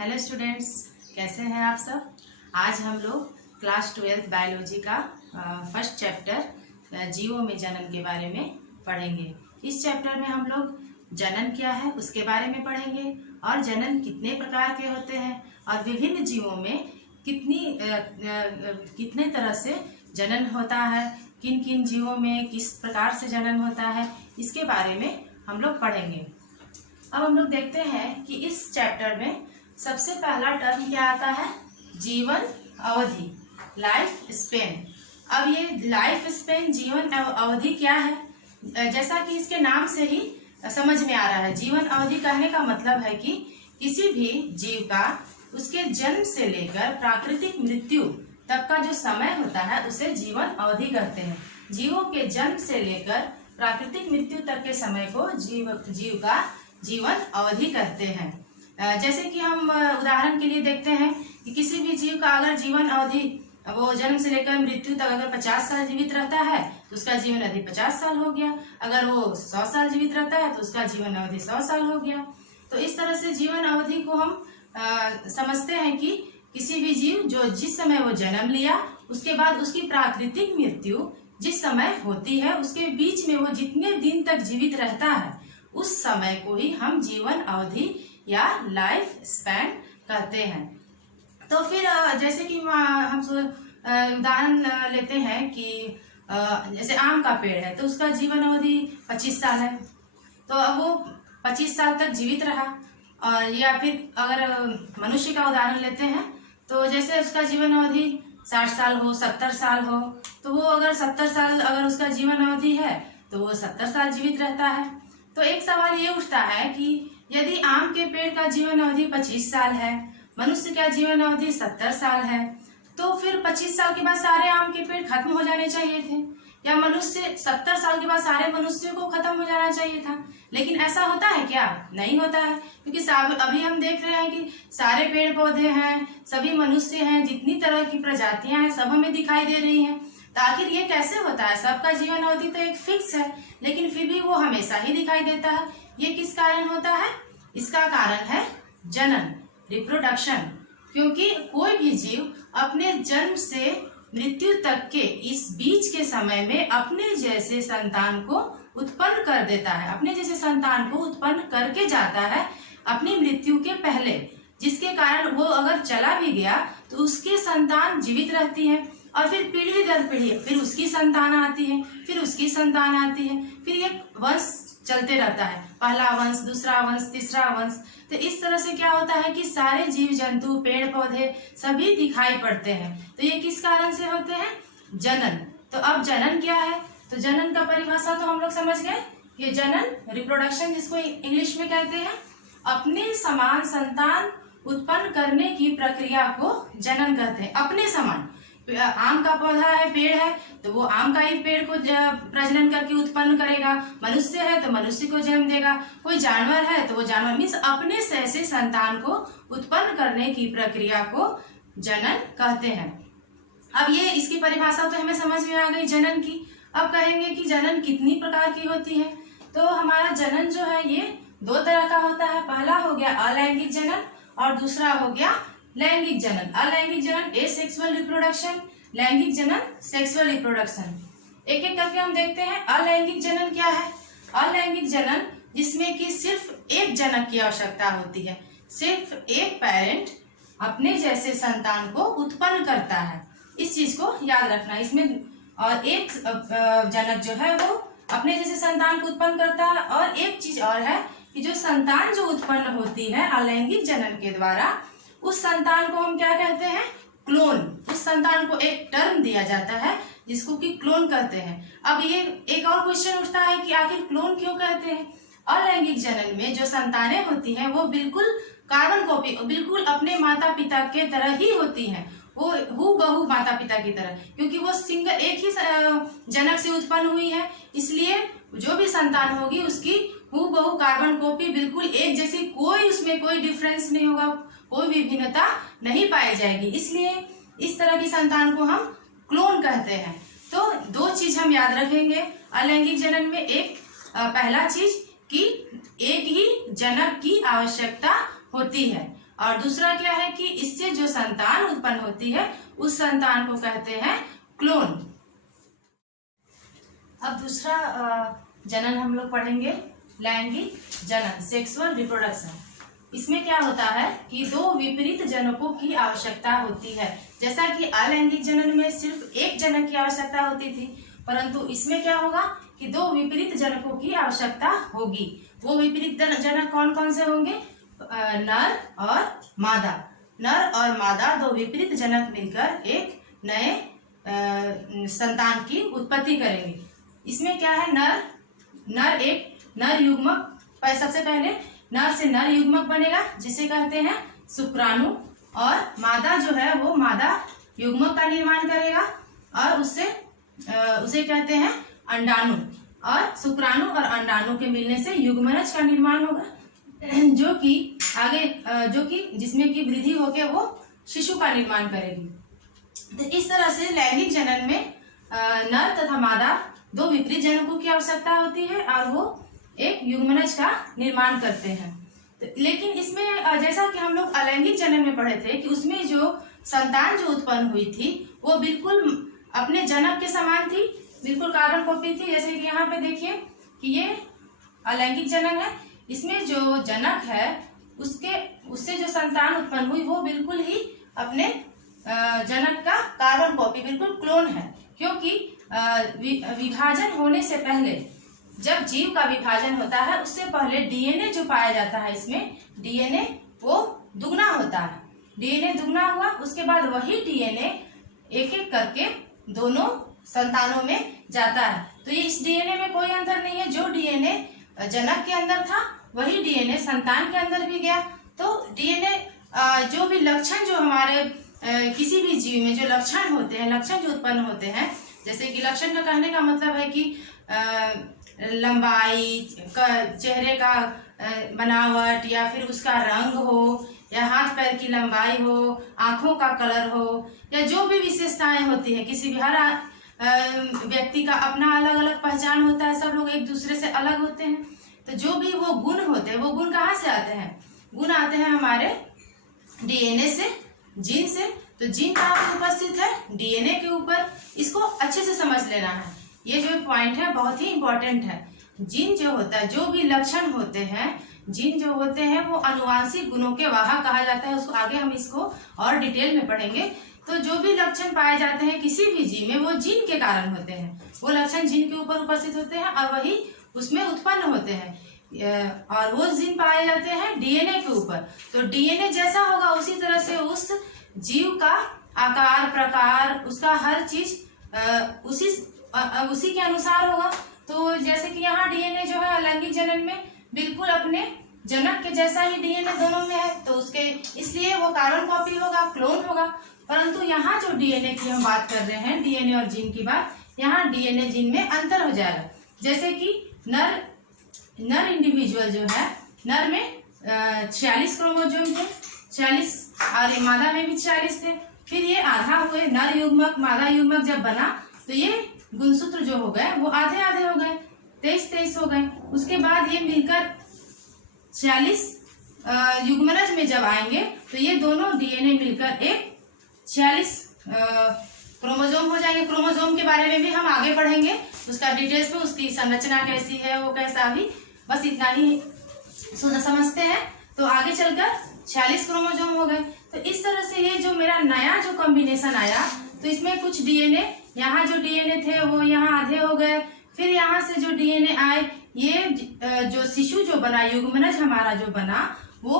Hello students, कैसे हैं आप सब। आज हम लोग क्लास 12 बायोलॉजी का फर्स्ट चैप्टर जीवों में जनन के बारे में पढ़ेंगे। इस चैप्टर में हम लोग जनन क्या है उसके बारे में पढ़ेंगे और जनन कितने प्रकार के होते हैं और विभिन्न जीवों में कितने तरह से जनन होता है, किन किन जीवों में किस प्रकार से जनन होता है, इसके बारे में हम लोग पढ़ेंगे। अब हम लोग देखते हैं कि इस चैप्टर में सबसे पहला टर्म क्या आता है, जीवन अवधि, लाइफ स्पेन। अब ये लाइफ स्पेन, जीवन अवधि क्या है, जैसा कि इसके नाम से ही समझ में आ रहा है। जीवन अवधि कहने का मतलब है कि किसी भी जीव का उसके जन्म से लेकर प्राकृतिक मृत्यु तक का जो समय होता है उसे जीवन अवधि कहते हैं। जीवों के जन्म से लेकर प्राकृतिक मृत्यु तक के समय को जीव का जीवन अवधि कहते हैं। जैसे कि हम उदाहरण के लिए देखते हैं कि किसी भी जीव का अगर जीवन अवधि वो जन्म से लेकर मृत्यु तक अगर 50 साल जीवित रहता है तो उसका जीवन अवधि 50 साल हो गया। अगर वो 100 साल जीवित रहता है तो उसका जीवन अवधि 100 साल हो गया। तो इस तरह से जीवन अवधि को हम समझते हैं कि किसी भी जीव जो जिस समय वो जन्म लिया उसके बाद उसकी प्राकृतिक मृत्यु जिस समय होती है उसके बीच में वो जितने दिन तक जीवित रहता है उस समय को ही हम जीवन अवधि या लाइफ स्पैन कहते हैं। तो फिर जैसे कि हम उदाहरण लेते हैं कि जैसे आम का पेड़ है तो उसका जीवन अवधि 25 साल है, तो अब वो 25 साल तक जीवित रहा। और या फिर अगर मनुष्य का उदाहरण लेते हैं तो जैसे उसका जीवन अवधि 60 साल हो, 70 साल हो, तो वो अगर 70 साल अगर उसका जीवन अवधि है तो वो 70 साल जीवित रहता है। तो एक सवाल ये उठता है कि यदि आम के पेड़ का जीवन अवधि 25 साल है, मनुष्य का जीवन अवधि 70 साल है, तो फिर 25 साल के बाद सारे आम के पेड़ खत्म हो जाने चाहिए थे, या मनुष्य 70 साल के बाद सारे मनुष्यों को खत्म हो जाना चाहिए था। लेकिन ऐसा होता है क्या? नहीं होता है, क्योंकि अभी हम देख रहे हैं कि सारे पेड़ पौधे हैं, सभी मनुष्य हैं, जितनी तरह की प्रजातियां हैं सब हमें दिखाई दे रही हैं। तो आखिर ये कैसे होता है? सबका जीवन अवधि तो एक फिक्स है लेकिन फिर भी वो हमेशा ही दिखाई देता है। ये किस कारण होता है? इसका कारण है जनन, रिप्रोडक्शन। क्योंकि कोई भी जीव अपने जन्म से मृत्यु तक के इस बीच के समय में अपने जैसे संतान को उत्पन्न कर देता है, अपने जैसे संतान को उत्पन्न करके जाता है अपनी मृत्यु के पहले, जिसके कारण वो अगर चला भी गया तो उसके संतान जीवित रहती है और फिर पीढ़ी दर पीढ़ी फिर उसकी संतान आती है, फिर उसकी संतान आती है, फिर ये वंश चलते रहता है, पहला वंश, दूसरा वंश, तीसरा वंश। तो इस तरह से क्या होता है कि सारे जीव जंतु, पेड़ पौधे सभी दिखाई पड़ते हैं। तो ये किस कारण से होते हैं? जनन। तो अब जनन क्या है? तो जनन का परिभाषा तो हम लोग समझ गए। ये जनन, रिप्रोडक्शन, जिसको इंग्लिश में कहते हैं, अपने समान संतान उत्पन्न करने की प्रक्रिया को जनन कहते हैं। अपने समान, आम का पौधा है, पेड़ है, तो वो आम का ही पेड़ को प्रजनन करके उत्पन्न करेगा। मनुष्य है तो मनुष्य को जन्म देगा। कोई जानवर है तो वो जानवर, मीन्स अपने से ऐसे संतान को उत्पन्न करने की प्रक्रिया को जनन कहते हैं। अब ये इसकी परिभाषा तो हमें समझ में आ गई जनन की। अब कहेंगे कि जनन कितनी प्रकार की होती है। तो हमारा जनन जो है ये 2 तरह का होता है। पहला हो गया अलैंगिक जनन और दूसरा हो गया लैंगिक जनन। अलैंगिक जनन एसेक्सुअल रिप्रोडक्शन, लैंगिक जनन सेक्सुअल रिप्रोडक्शन। एक एक करके हम देखते हैं। अलैंगिक जनन क्या है? अलैंगिक जनन जिसमें कि सिर्फ एक जनक की आवश्यकता होती है, सिर्फ एक पेरेंट अपने जैसे संतान को उत्पन्न करता है। इस चीज को याद रखना इसमें। और एक जनक जो है वो अपने जैसे संतान को उत्पन्न करता है। और एक चीज और है कि जो संतान जो उत्पन्न होती है अलैंगिक जनन के द्वारा, उस संतान को हम क्या कहते हैं? क्लोन। उस संतान को एक टर्म दिया जाता है जिसको कि क्लोन कहते हैं। अब ये एक और क्वेश्चन उठता है कि आखिर क्लोन क्यों कहते हैं? अलैंगिक जनन में जो संतानें होती हैं वो बिल्कुल कार्बन कॉपी, बिल्कुल अपने माता पिता के तरह ही होती हैं, वो हूबहू माता पिता की तरह, क्योंकि वो सिंगल एक ही जनक से उत्पन्न हुई है। इसलिए जो भी संतान होगी उसकी हूबहू कार्बन कॉपी बिल्कुल एक जैसी, कोई उसमें कोई डिफरेंस नहीं होगा, कोई भी भिन्नता नहीं पाई जाएगी। इसलिए इस तरह की संतान को हम क्लोन कहते हैं। तो 2 चीज हम याद रखेंगे अलैंगिक जनन में। एक पहला चीज कि एक ही जनक की आवश्यकता होती है। और दूसरा क्या है कि इससे जो संतान उत्पन्न होती है उस संतान को कहते हैं क्लोन। अब दूसरा जनन हम लोग पढ़ेंगे, लैंगिक जनन, सेक्सुअल रिप्रोडक्शन। इसमें क्या होता है कि दो विपरीत जनकों की आवश्यकता होती है। जैसा कि अलैंगिक जनन में सिर्फ एक जनक की आवश्यकता होती थी, परंतु इसमें क्या होगा कि दो विपरीत जनकों की आवश्यकता होगी। वो विपरीत जनक कौन कौन से होंगे? नर और मादा। नर और मादा दो विपरीत जनक मिलकर एक नए संतान की उत्पत्ति करेंगे। इसमें क्या है, नर एक नर युग्मक, सबसे पहले नर से नर युग्मक बनेगा जिसे कहते हैं शुक्राणु, और मादा जो है वो मादा युग्मक का निर्माण करेगा और उसे कहते हैं अंडाणु। और शुक्राणु और अंडाणु के मिलने से युग्मनज का निर्माण होगा, जो कि जिसमें की वृद्धि होकर वो शिशु का निर्माण करेगी। तो इस तरह से लैंगिक जनन में नर तथा मादा दो विपरीत जनकों की आवश्यकता होती है और वो एक युग्मनज का निर्माण करते हैं। तो लेकिन इसमें जैसा कि हम लोग अलैंगिक जनन में पढ़े थे कि उसमें जो संतान जो उत्पन्न हुई थी वो बिल्कुल अपने जनक के समान थी, बिल्कुल कार्बन कॉपी थी। जैसे कि यहाँ पे देखिए कि ये अलैंगिक जनन है, इसमें जो जनक है उससे जो संतान उत्पन्न हुई वो बिल्कुल ही अपने जनक का कार्बन कॉपी, बिल्कुल क्लोन है। क्योंकि विभाजन होने से पहले, जब जीव का विभाजन होता है उससे पहले डीएनए जो पाया जाता है, इसमें डीएनए वो दुगना होता है। डीएनए दुगना हुआ, उसके बाद वही डीएनए एक एक करके दोनों संतानों में जाता है। तो ये इस डीएनए में कोई अंतर नहीं है, जो डीएनए जनक के अंदर था वही डीएनए संतान के अंदर भी गया। तो डीएनए जो भी लक्षण जो हमारे किसी भी जीव में जो लक्षण होते हैं, लक्षण जो उत्पन्न होते हैं, जैसे कि लक्षण का कहने का मतलब है कि लंबाई, चेहरे का बनावट, या फिर उसका रंग हो, या हाथ पैर की लंबाई हो, आंखों का कलर हो, या जो भी विशेषताएं होती हैं किसी भी, हर व्यक्ति का अपना अलग अलग पहचान होता है, सब लोग एक दूसरे से अलग होते हैं। तो जो भी वो गुण होते हैं, वो गुण कहाँ से आते हैं? गुण आते हैं हमारे डीएनए से, जीन से। तो जीन कहाँ पर उपस्थित है? डीएनए के ऊपर। इसको अच्छे से समझ लेना है, ये जो पॉइंट है बहुत ही इंपॉर्टेंट है। जीन जो होता है, जो भी लक्षण होते हैं, जीन जो होते हैं वो अनुवांशिक गुणों के वाहक कहा जाता है। उसको आगे हम इसको और डिटेल में पढ़ेंगे। तो जो भी लक्षण पाए जाते हैं किसी भी जीव में वो जीन के कारण होते हैं, वो लक्षण जीन के ऊपर उपस्थित होते हैं और वही उसमें उत्पन्न होते हैं, और वो जीन पाए जाते हैं डीएनए के ऊपर। तो डीएनए जैसा होगा उसी तरह से उस जीव का आकार, प्रकार, उसका हर चीज उसी के अनुसार होगा। तो जैसे कि यहाँ डीएनए जो है अलैंगिक जनन में बिल्कुल अपने जनक के जैसा ही डीएनए दोनों में है, तो उसके इसलिए वो कार्बन कॉपी होगा, क्लोन होगा। परंतु यहाँ जो डीएनए की हम बात कर रहे हैं, डीएनए और जीन की बात, यहाँ डीएनए जीन में अंतर हो जाएगा। जैसे कि नर इंडिविजुअल जो है, नर में 46 क्रोमोसोम थे, 46, और मादा में भी 46 थे। फिर ये आधा हुए, नर युग्मक मादा युग्मक जब बना तो ये गुणसूत्र जो हो गए वो आधे आधे हो गए, 23 हो गए। उसके बाद ये मिलकर 46 युग्मनज में जब आएंगे तो ये दोनों डीएनए मिलकर एक 46 क्रोमोसोम हो जाएंगे। क्रोमोसोम के बारे में भी हम आगे पढ़ेंगे, उसका डिटेल्स में, उसकी संरचना कैसी है, वो कैसा, भी बस इतना ही समझते हैं। तो आगे चलकर 46 क्रोमोसोम हो गए। तो इस तरह से ये जो मेरा नया जो कॉम्बिनेशन आया, तो इसमें कुछ डीएनए, यहाँ जो डीएनए थे वो यहाँ आधे हो गए। फिर यहाँ से जो डीएनए आए, ये जो शिशु जो बना, युग्मनज हमारा जो बना, वो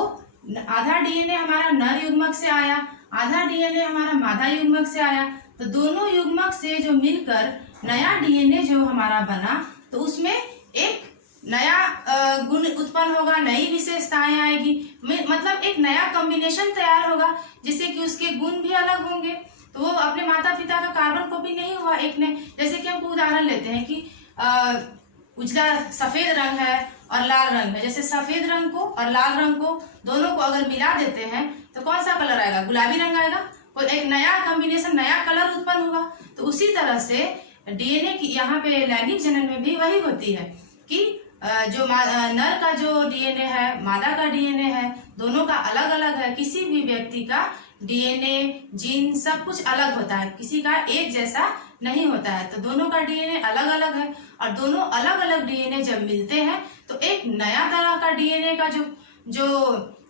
आधा डीएनए हमारा नर युग्मक से आया, आधा डीएनए हमारा मादा युग्मक से आया। तो दोनों युग्मक से जो मिलकर नया डीएनए जो हमारा बना, तो उसमें एक नया गुण उत्पन्न होगा, नई विशेषताएं आएगी, मतलब एक नया कॉम्बिनेशन तैयार होगा, जिससे कि उसके गुण भी अलग होंगे। तो वो अपने माता पिता का कार्बन कॉपी नहीं हुआ एक ने। जैसे कि हम उदाहरण लेते हैं कि उजला सफेद रंग है और लाल रंग है। जैसे सफेद रंग को और लाल रंग को दोनों को अगर मिला देते हैं तो कौन सा कलर आएगा? गुलाबी रंग आएगा। कोई एक नया कॉम्बिनेशन, नया कलर उत्पन्न होगा। तो उसी तरह से डीएनए की यहाँ पे लैंगिक जनन में भी वही होती है कि जो नर का जो डीएनए है, मादा का डीएनए है, दोनों का अलग अलग है। किसी भी व्यक्ति का डीएनए, जीन सब कुछ अलग होता है, किसी का एक जैसा नहीं होता है। तो दोनों का डीएनए अलग अलग है और दोनों अलग अलग डीएनए जब मिलते हैं तो एक नया तरह का डीएनए का जो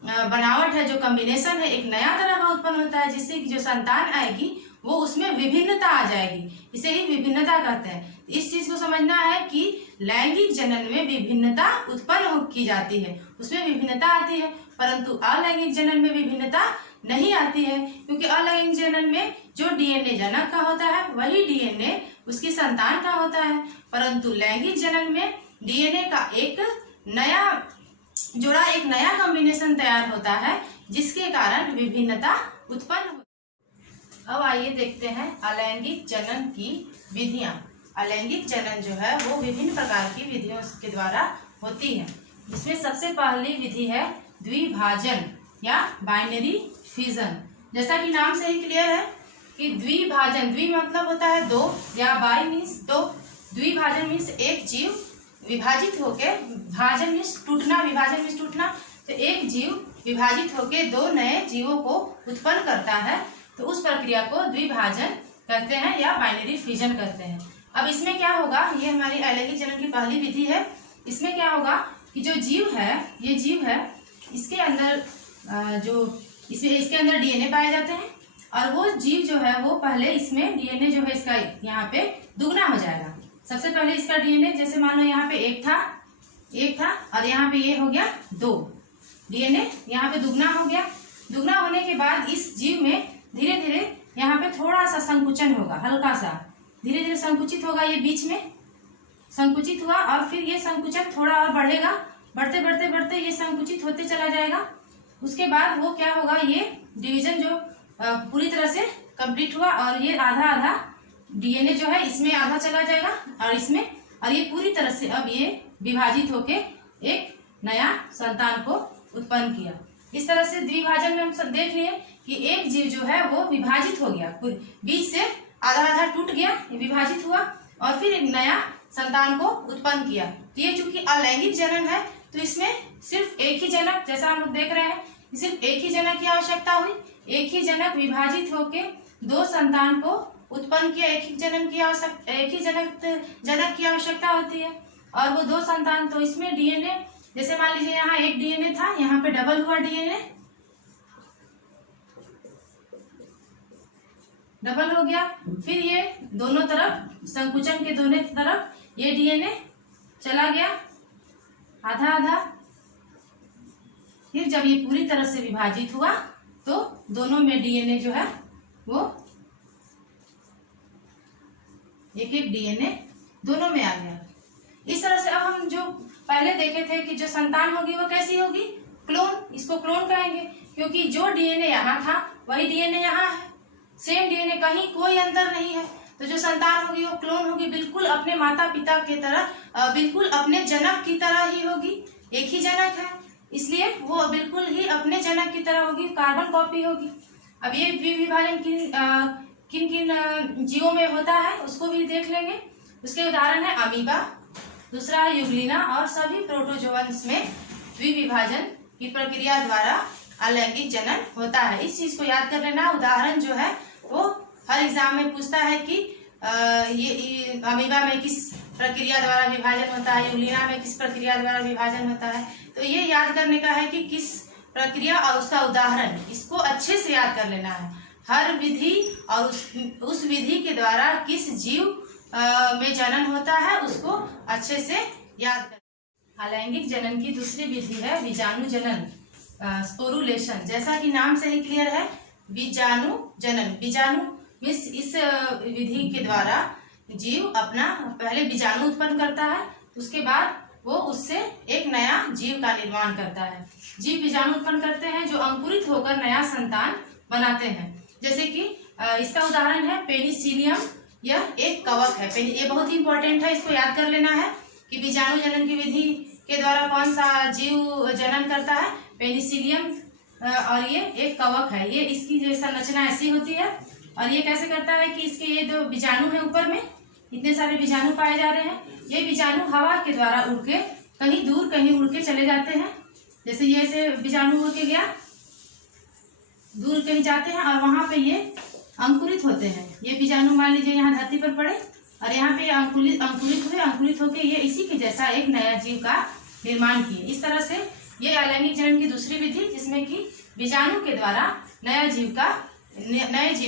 बनावट है, जो कॉम्बिनेशन है, एक नया तरह का उत्पन्न होता है, जिससे कि जो संतान आएगी वो उसमें विभिन्नता आ जाएगी। इसे ही विभिन्नता कहते हैं। इस चीज को समझना है कि लैंगिक जनन में विभिन्नता उत्पन्न की जाती है, उसमें विभिन्नता आती है, परंतु अलैंगिक जनन में विभिन्नता नहीं आती है, क्योंकि अलैंगिक जनन में जो डीएनए जनक का होता है वही डीएनए उसकी संतान का होता है, परंतु लैंगिक जनन में डीएनए का एक नया जोड़ा, एक नया कॉम्बिनेशन तैयार होता है, जिसके कारण विभिन्नता उत्पन्न होती है। अब आइए देखते हैं अलैंगिक जनन की विधियां। अलैंगिक जनन जो है वो विभिन्न प्रकार की विधियों के द्वारा होती है। इसमें सबसे पहली विधि है द्विभाजन या बाइनरी फिजन। जैसा कि नाम से ही क्लियर है कि द्विभाजन, द्वि मतलब होता है दो, या बाई मीन्स दो। द्विभाजन मीन्स एक जीव विभाजित होके, भाजन मीन्स टूटना, विभाजन मीन्स टूटना, तो एक जीव विभाजित होके दो नए जीवों को उत्पन्न करता है, तो उस प्रक्रिया को द्विभाजन कहते हैं या बाइनरी फिजन कहते हैं। अब इसमें क्या होगा, ये हमारी अलैंगिक जनन की पहली विधि है। इसमें क्या होगा कि जो जीव है, ये जीव है, इसके अंदर इसके अंदर डीएनए पाए जाते हैं, और वो जीव जो है वो पहले इसमें डीएनए जो है इसका यहाँ पे दुगना हो जाएगा। सबसे पहले इसका डीएनए, जैसे मान लो यहाँ पे एक था और यहाँ पे ये हो गया 2, डीएनए यहाँ पे दुगना हो गया। दुगना होने के बाद इस जीव में धीरे धीरे यहाँ पे थोड़ा सा संकुचन होगा, हल्का सा धीरे धीरे संकुचित होगा, ये बीच में संकुचित हुआ और फिर ये संकुचन थोड़ा और बढ़ेगा, बढ़ते बढ़ते बढ़ते ये संकुचित होते चला जाएगा। उसके बाद वो क्या होगा, ये डिवीजन जो पूरी तरह से कंप्लीट हुआ और ये आधा आधा डीएनए जो है इसमें आधा चला जाएगा और इसमें, और ये पूरी तरह से अब ये विभाजित होके एक नया संतान को उत्पन्न किया। इस तरह से द्विभाजन में हम सब देख लिए कि एक जीव जो है वो विभाजित हो गया, बीच से आधा आधा टूट गया, विभाजित हुआ और फिर एक नया संतान को उत्पन्न किया। तो ये चूंकि अलैंगिक जनन है तो इसमें सिर्फ एक ही जनक, जैसा हम लोग देख रहे हैं, सिर्फ एक ही जनक की आवश्यकता हुई। एक ही जनक विभाजित होके दो संतान को उत्पन्न किया। एक ही जनक की आवश्यकता होती है और वो दो संतान, तो इसमें डीएनए, जैसे मान लीजिए यहाँ एक डीएनए था, यहाँ पे डबल हुआ डीएनए, डबल हो गया, फिर ये दोनों तरफ संकुचन के दोनों तरफ ये डीएनए चला गया आधा आधा। फिर जब ये पूरी तरह से विभाजित हुआ तो दोनों में डीएनए जो है वो एक एक डीएनए दोनों में आ गया। इस तरह से अब हम जो पहले देखे थे कि जो संतान होगी वो कैसी होगी, क्लोन, इसको क्लोन कहेंगे, क्योंकि जो डीएनए यहाँ था वही डीएनए यहाँ है, सेम डीएनए, कहीं कोई अंतर नहीं है। तो जो संतान होगी वो क्लोन होगी, बिल्कुल अपने माता पिता की तरह, बिल्कुल अपने जनक की तरह ही होगी। एक ही जनक है इसलिए वो बिल्कुल ही अपने जनक की तरह होगी, कार्बन कॉपी होगी। अब ये द्विविभाजन किन किन जीवों में होता है उसको भी देख लेंगे। उसके उदाहरण है अमीबा, दूसरा है यूग्लिना, और सभी प्रोटोजोअन्स में द्विविभाजन की प्रक्रिया द्वारा अलैंगिक जनन होता है। इस चीज को याद कर लेना। उदाहरण जो है वो हर एग्जाम में पूछता है कि ये अमीबा में किस प्रक्रिया द्वारा विभाजन होता है, यूग्लिना में किस प्रक्रिया द्वारा विभाजन होता है। तो ये याद करने का है कि किस प्रक्रिया और उसका उदाहरण, इसको अच्छे से याद कर लेना है। हर विधि और उस विधि के द्वारा किस जीव में जनन होता है उसको अच्छे से याद कर। अलैंगिक जनन की दूसरी विधि है बीजाणु जनन, स्पोरुलेशन। जैसा कि नाम से ही क्लियर है, बीजाणु जनन। बीजाणु मीन्स इस विधि के द्वारा जीव अपना पहले बीजाणु उत्पन्न करता है, उसके बाद वो उससे एक नया जीव का निर्माण करता है। जीव बीजाणु उत्पन्न करते हैं जो अंकुरित होकर नया संतान बनाते हैं। जैसे कि इसका उदाहरण है पेनिसिलियम, यह एक कवक है। ये बहुत ही इंपॉर्टेंट है, इसको याद कर लेना है कि बीजाणु जनन की विधि के द्वारा कौन सा जीव जनन करता है, पेनिसिलियम, और ये एक कवक है। ये इसकी जो संरचना ऐसी होती है और ये कैसे करता है कि इसके ये जो बीजाणु है ऊपर में इतने सारे बीजाणु पाए जा रहे हैं, ये बीजाणु हवा के द्वारा उड़ के कहीं दूर कहीं उड़ के चले जाते हैं। जैसे ये ऐसे बीजाणु उड़ के गया, दूर कहीं जाते हैं और वहां पे ये अंकुरित होते हैं। ये बीजाणु मान लीजिए यहाँ धरती पर पड़े और यहाँ पे अंकुरित होके ये इसी के जैसा एक नया जीव का निर्माण किए। इस तरह से ये अलैंगिक जनन की दूसरी विधि, जिसमें कि बीजाणु के द्वारा नए जीव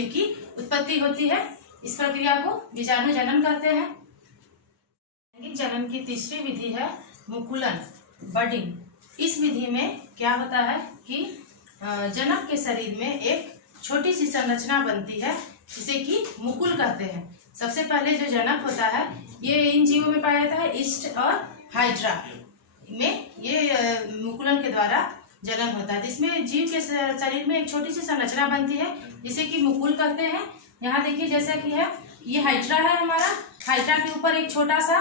की उत्पत्ति होती है। इस प्रक्रिया को बीजाणु जनन कहते हैं। अलैंगिक जनन की तीसरी विधि है मुकुलन, बडिंग। इस विधि में क्या होता है कि जनक के शरीर में एक छोटी सी संरचना बनती है, जिसे कि मुकुल कहते हैं। सबसे पहले जो जनक होता है ये इन जीवों में पाया जाता है, ईस्ट और हाइड्रा में ये मुकुलन के द्वारा जनन होता है। इसमें जीव के शरीर में एक छोटी सी संरचना बनती है, जिसे कि मुकुल कहते हैं। यहाँ देखिए जैसा कि है, ये हाइड्रा है हमारा। हाइड्रा के ऊपर एक छोटा सा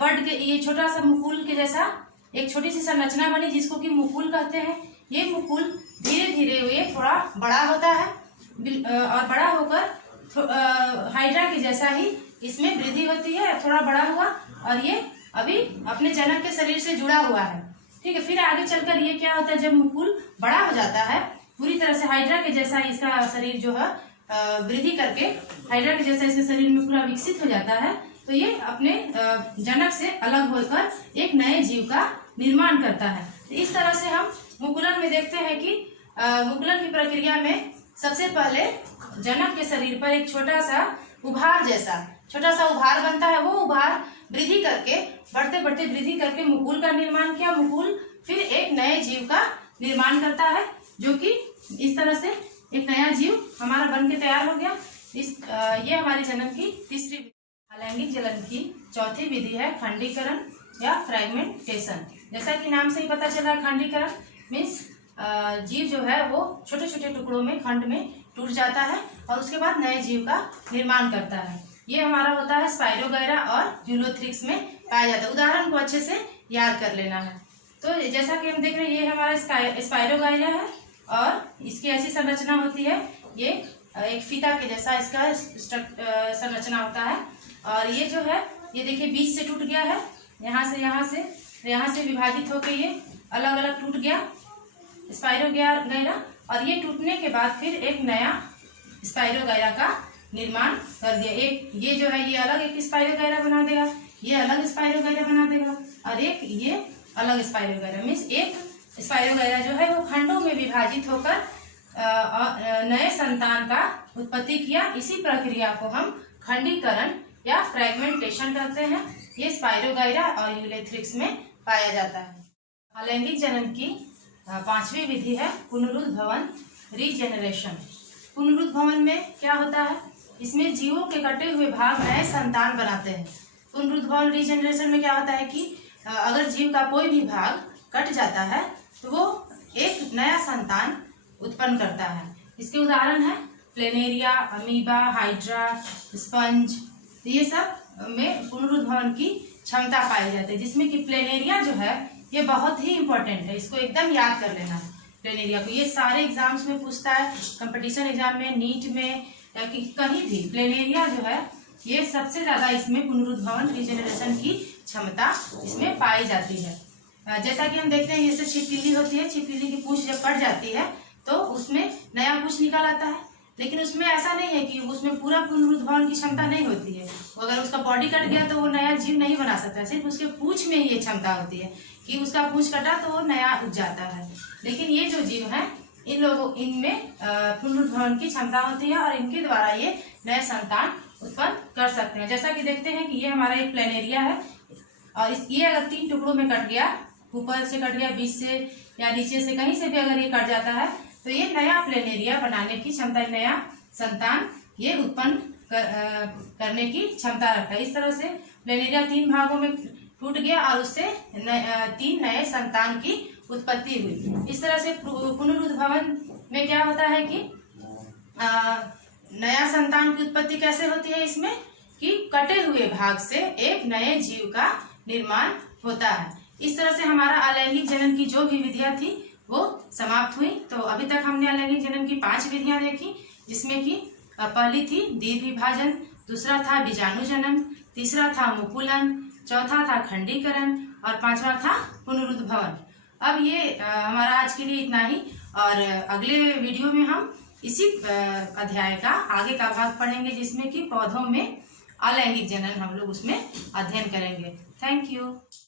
बड के ये छोटा सा मुकुल के जैसा एक छोटी सी संरचना बनी, जिसको कि मुकुल कहते हैं। ये मुकुल धीरे धीरे ये थोड़ा बड़ा होता है और बड़ा होकर हाइड्रा के जैसा ही इसमें वृद्धि होती है। थोड़ा बड़ा हुआ और ये अभी अपने जनक के शरीर से जुड़ा हुआ है। ठीक है, फिर आगे चलकर ये क्या होता है, जब मुकुल बड़ा हो जाता है पूरी तरह से हाइड्रा के जैसा इसका शरीर जो है वृद्धि करके हाइड्रा के जैसा इसके शरीर में पूरा विकसित हो जाता है, तो ये अपने जनक से अलग होकर एक नए जीव का निर्माण करता है। तो इस तरह से हम मुकुलन में देखते हैं कि मुकुलन की प्रक्रिया में सबसे पहले जनक के शरीर पर एक छोटा सा उभार बनता है। वो उभार वृद्धि करके बढ़ते बढ़ते वृद्धि करके मुकुल का निर्माण किया। मुकुल फिर एक नए जीव का निर्माण करता है, जो कि इस तरह से एक नया जीव हमारा बन के तैयार हो गया। ये हमारी जनन की तीसरी। अलैंगिक जनन की चौथी विधि है खंडीकरण या फ्रैगमेंटेशन। जैसा कि नाम से ही पता चल रहा है, खंडीकरण मीन्स जीव जो है वो छोटे छोटे टुकड़ों में खंड में टूट जाता है और उसके बाद नए जीव का निर्माण करता है। ये हमारा होता है स्पाइरोगाइरा और यूलोथ्रिक्स में पाया जाता है। उदाहरण को अच्छे से याद कर लेना है। तो जैसा कि हम देख रहे हैं, ये हमारा स्पाइरोगाइरा है और इसकी ऐसी संरचना होती है, ये एक फीता के जैसा इसका संरचना होता है। और ये जो है, ये देखिए बीच से टूट गया है, यहाँ से विभाजित होकर ये अलग अलग टूट गया स्पाइरोगाइरा, और ये टूटने के बाद फिर एक नया स्पाइरोगाइरा का निर्माण कर दिया। एक ये जो है ये अलग एक स्पाइरोगाइरा बना देगा, ये अलग स्पाइरोगाइरा बना देगा और एक ये अलग स्पाइरोगाइरा। मीन्स एक स्पाइरोगाइरा जो है वो खंडों में विभाजित होकर नए संतान का उत्पत्ति किया। इसी प्रक्रिया को हम खंडीकरण या फ्रैगमेंटेशन कहते हैं। ये स्पाइरोगाइरा और यूलोथ्रिक्स में पाया जाता है। अलैंगिक जनन की पांचवी विधि है पुनरुद्भवन, रीजेनरेशन। पुनरुद्भवन में क्या होता है, इसमें जीवों के कटे हुए भाग नए संतान बनाते हैं। पुनरुद्भवन रीजेनरेशन में क्या होता है कि अगर जीव का कोई भी भाग कट जाता है तो वो एक नया संतान उत्पन्न करता है। इसके उदाहरण है प्लेनेरिया, अमीबा, हाइड्रा, स्पंज। तो ये सब में पुनरुद्भवन की क्षमता पाई जाती है, जिसमें कि प्लेनेरिया जो है ये बहुत ही इंपॉर्टेंट है। इसको एकदम याद कर लेना है प्लेनेरिया को। ये सारे एग्जाम्स में पूछता है, कंपटीशन एग्जाम में, नीट में, कहीं भी प्लेनेरिया जो है ये सबसे ज्यादा इसमें पुनरुद्भवन रीजेनरेशन की क्षमता इसमें पाई जाती है। जैसा कि हम देखते हैं, जैसे छिपकली होती है, छिपकली की पूंछ जब कट जाती है तो उसमें नया पूंछ निकल आता है, लेकिन उसमें ऐसा नहीं है कि उसमें पूरा पुनरुद्भवन की क्षमता नहीं होती है। अगर उसका बॉडी कट गया तो वो नया जीव नहीं बना सकता, सिर्फ उसके पूंछ में ही ये क्षमता होती है कि उसका पूंछ कटा तो वो नया उग जाता है। लेकिन ये जो जीव है इनमें पुनरुद्भवन की क्षमता होती है और इनके द्वारा ये नए संतान उत्पन्न कर सकते हैं। जैसा कि देखते हैं कि ये हमारा एक प्लेनेरिया है और ये अगर 3 टुकड़ों में कट गया, ऊपर से कट गया, बीच से या नीचे से कहीं से भी अगर ये कट जाता है तो ये नया प्लेनेरिया बनाने की क्षमता, नया संतान ये उत्पन्न करने की क्षमता रखता है। इस तरह से प्लेनेरिया 3 भागों में टूट गया और उससे 3 नए संतान की उत्पत्ति हुई। इस तरह से पुनरुद्भवन में क्या होता है कि नया संतान की उत्पत्ति कैसे होती है इसमें कि कटे हुए भाग से एक नए जीव का निर्माण होता है। इस तरह से हमारा अलैंगिक जनन की जो भी विधियां थी वो समाप्त हुई। तो अभी तक हमने अलैंगिक जनन की 5 विधियां देखी, जिसमें कि पहली थी द्विविभाजन, दूसरा था बीजाणु जनन, तीसरा था मुकुलन, चौथा था खंडीकरण और 5वां था पुनरुद्भवन। अब ये हमारा आज के लिए इतना ही, और अगले वीडियो में हम इसी अध्याय का आगे का भाग पढ़ेंगे, जिसमें कि पौधों में अलैंगिक जनन हम लोग उसमें अध्ययन करेंगे। Thank you.